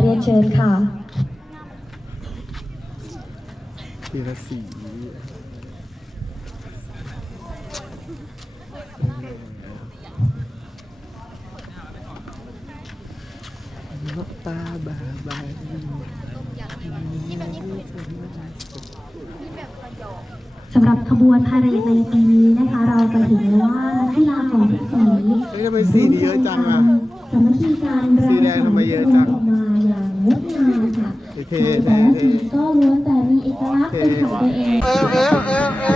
เรียนเชิญค่ะทีละสีนกตาบาบายสำหรับขบวนพาเหรดในปีนี้นะคะ เราจะเห็นเลยว่านักกีฬาของทุกสีเฮ้ยทำไมสีนี้เยอะจังอะสามัคคีการรำสีแดงทำไมเยอะจัง ออกมาอย่างงดงามค่ะเท่แต่ๆละเท่สีก็ล้วนแต่มีเอกลักษณ์เป็นของตัวเอง เออเออเออเออ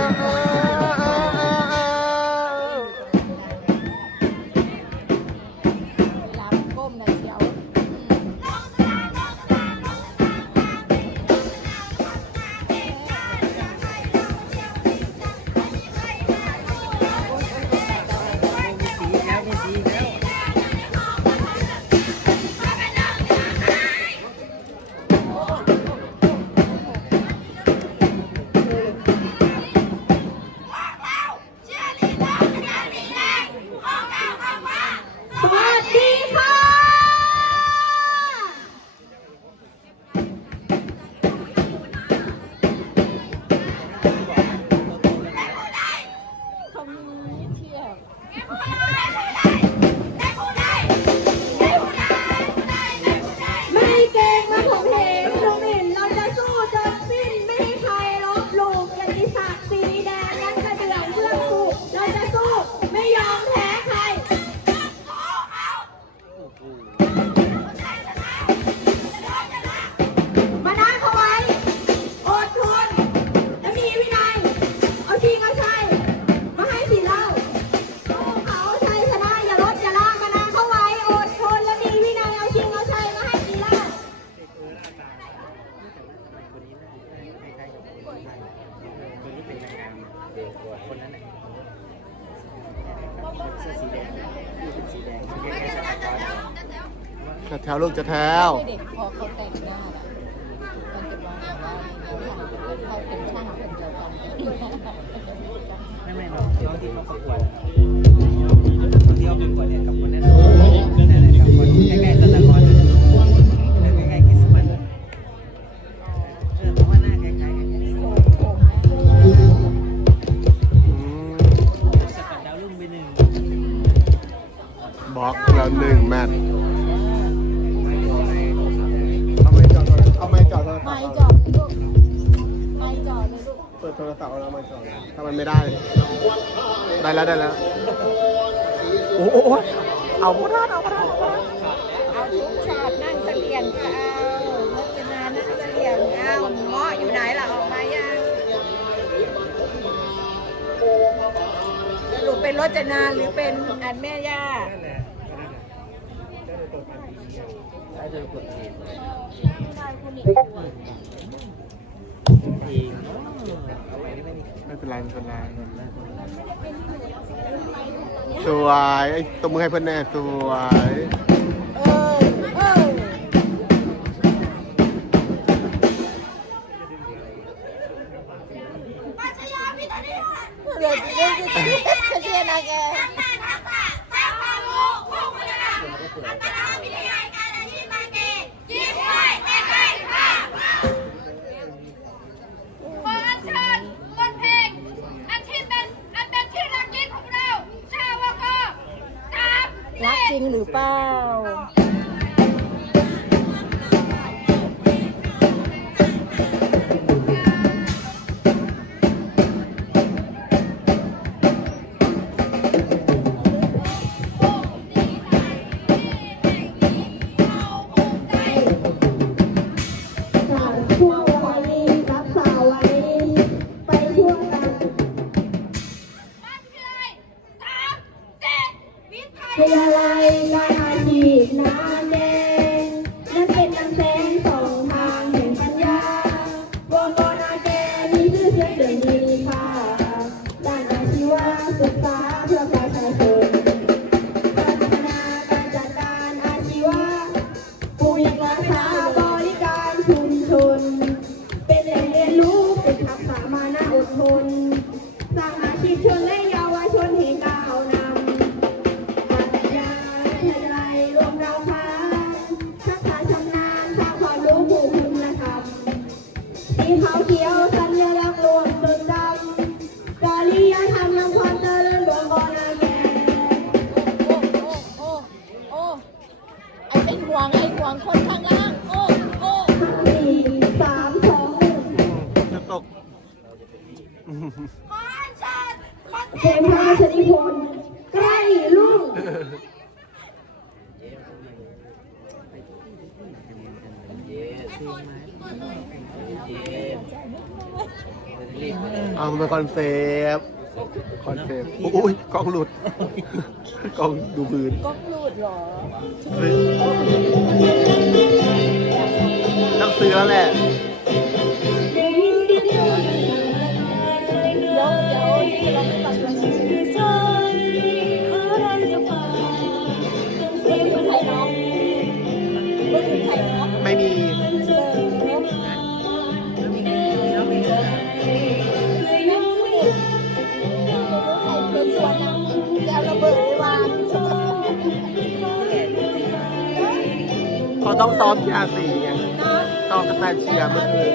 จะแถวลูกจะแถวเด็กพอเขาแต่งหน้าอะมันจะมองว่าเขาเป็นช่างคนเดียวกันไม่ไม่น้องที่เขาประกวดคนที่เขาประกวดเนี่ย ได้แล้วได้แล้วโอ้โหเอาพวกนั้นเอาพวกนั้นเอาพวกนั้นเอาทุกช็อตนั่งเสลียงก็เอารถจนานั่งเสลียงเอาเงาะอยู่ไหนล่ะออกมายังสรุปเป็นรถจนาหรือเป็นอันแม่ย่า ได้โดยกดเองเองเอาไว้นี่ ไม่มีไม่เป็นไรไม่เป็นไรสวยไอ้ตบมือให้เพื่อนแน่สวย จริงหรือเปล่า อะไทยพยายการอาชีพนะ ขาวเขียวสัญลักษณ์รวมจดจำจริยธรรมนำความเจริญบ่งบอนาแก่โอ้โอ้โอ้ไอ้เป็นห่วงไอ้ห่วงคนข้างล่างโอ้โอ้สี่สามสองงจะตกเพลงพระาชนิพนธ์ใกล้ลุ่ง ป็นคอนเซปต์คอนเซปต์อุ้ยกล้องหลุดกล้องดูพื้นกล้องหลุดเหรอต้องซื้อแล้วแหละ ซ้อมที่อาซีไงต้อมกับแตนเชียร์เมื่อคืน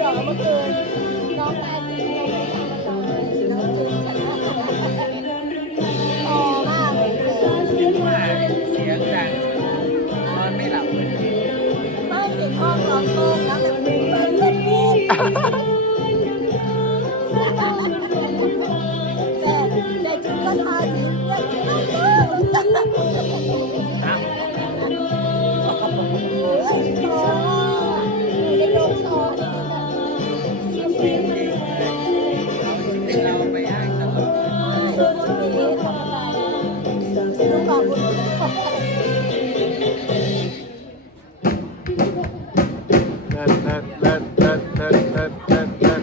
นั่นนั่นนั่น่นนั่นนั่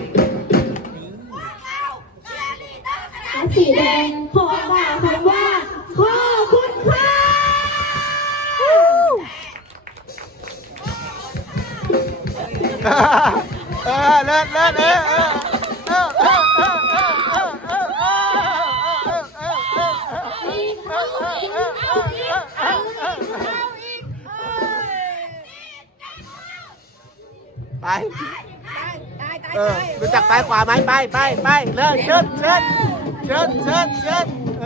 สีแดงขอบคุณค่ะเออเลิศเลิศเออเออเออ ไปเออรู้จักไปขวาไหมไปไปไปเลิกเชิญเชิญเชิญเชิญเชิญเอ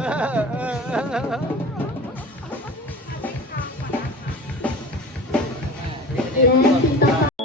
อ